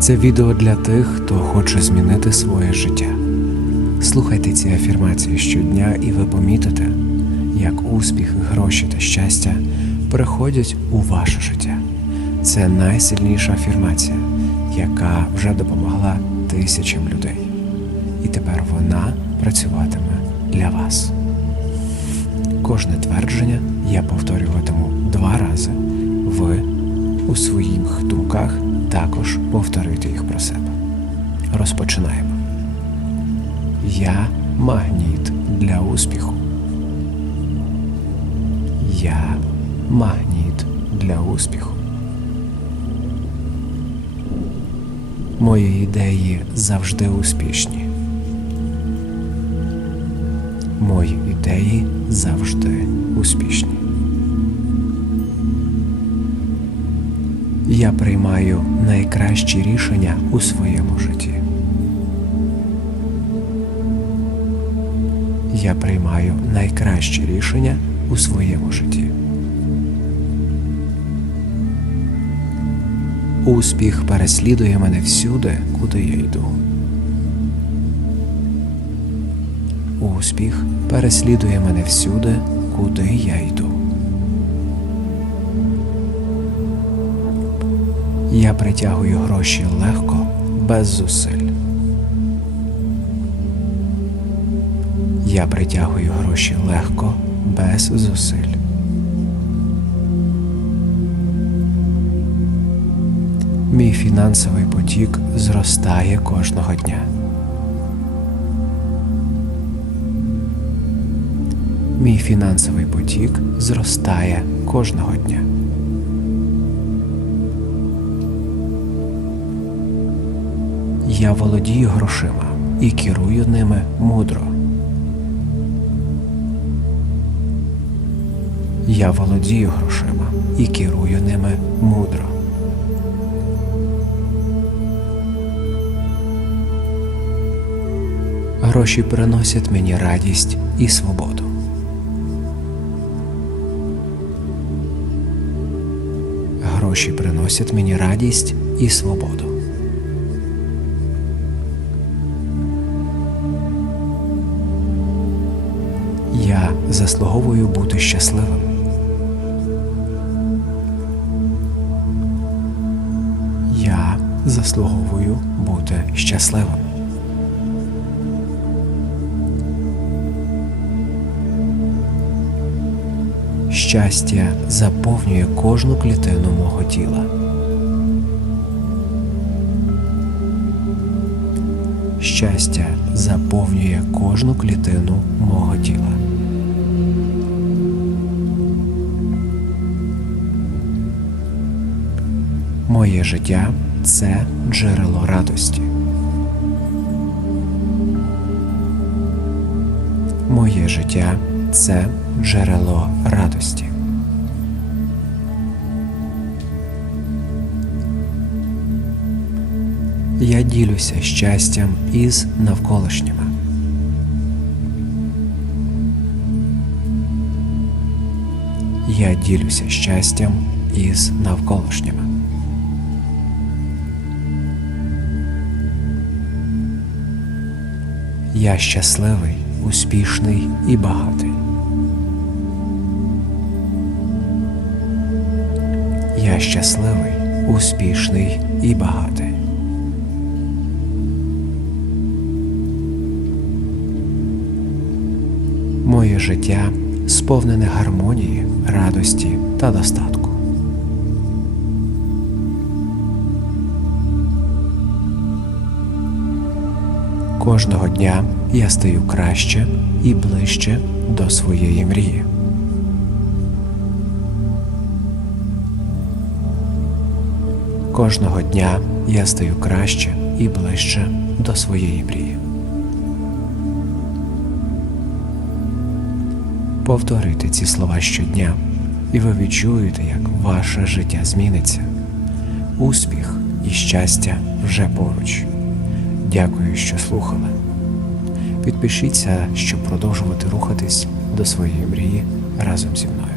Це відео для тих, хто хоче змінити своє життя. Слухайте ці афірмації щодня, і ви помітите, як успіх, гроші та щастя приходять у ваше життя. Це найсильніша афірмація, яка вже допомогла тисячам людей. І тепер вона працюватиме для вас. Кожне твердження я повторюватиму два рази. Ви у своїх думках також повторюйте їх про себе. Розпочинаємо. Я магніт для успіху. Я магніт для успіху. Мої ідеї завжди успішні. Мої ідеї завжди успішні. Я приймаю найкращі рішення у своєму житті. Я приймаю найкращі рішення у своєму житті. Успіх переслідує мене всюди, куди я йду. Успіх переслідує мене всюди, куди я йду. Я притягую гроші легко, без зусиль. Я притягую гроші легко, без зусиль. Мій фінансовий потік зростає кожного дня. Мій фінансовий потік зростає кожного дня. Я володію грошима і керую ними мудро. Я володію грошима і керую ними мудро. Гроші приносять мені радість і свободу. Гроші приносять мені радість і свободу. Я заслуговую бути щасливим. Я заслуговую бути щасливим. Щастя заповнює кожну клітину мого тіла. Щастя заповнює кожну клітину мого Моє життя це джерело радості. Моє життя це джерело радості. Я ділюся щастям із навколишніми. Я ділюся щастям із навколишніми. Я щасливий, успішний і багатий. Я щасливий, успішний і багатий. Моє життя сповнене гармонії, радості та достатку. Кожного дня я стаю краще і ближче до своєї мрії. Кожного дня я стаю краще і ближче до своєї мрії. Повторюйте ці слова щодня, і ви відчуєте, як ваше життя зміниться. Успіх і щастя вже поруч. Дякую, що слухали. Підпишіться, щоб продовжувати рухатись до своєї мрії разом зі мною.